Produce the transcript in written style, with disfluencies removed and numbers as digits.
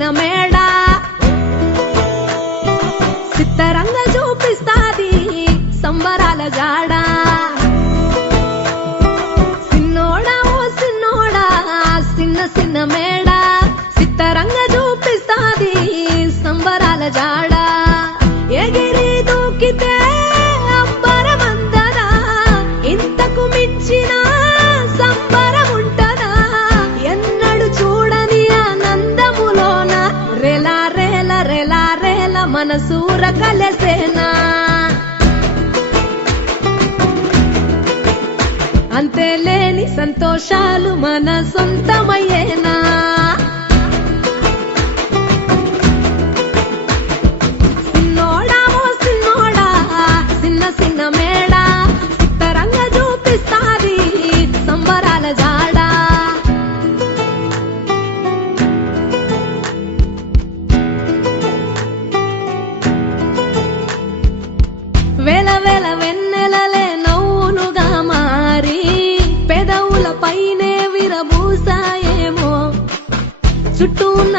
చిన్న మేడ సిత్తరంగ చూపిస్తాది సంబరాల జాడ సిన్నోడా ఓ సిన్నోడా చిన్న చిన్న మేడ సిత్తరంగ చూపిస్తాది సంబరాల జాడ ఎగిరి దూకితే అంబరమందదా ఇంతకు మించిన సంబరముంటదా ఎన్నడు చూడని ఆనందములోన రేలా రేల రేలా రేల మనసూర కలసేనా అంతేలేని సంతోషాలు మన సొంతమయ్యేనా సిన్నోడా ఓ సిన్నోడా చిన్న చిన్న మేడ సిత్తరంగ చూపిస్తాది సంబరాల జాడ వేల వేల వెన్నెలలే నవ్వులుగా మారి పెదవుల పైనే విరబూసాయేమో చుట్టూ ఉన్న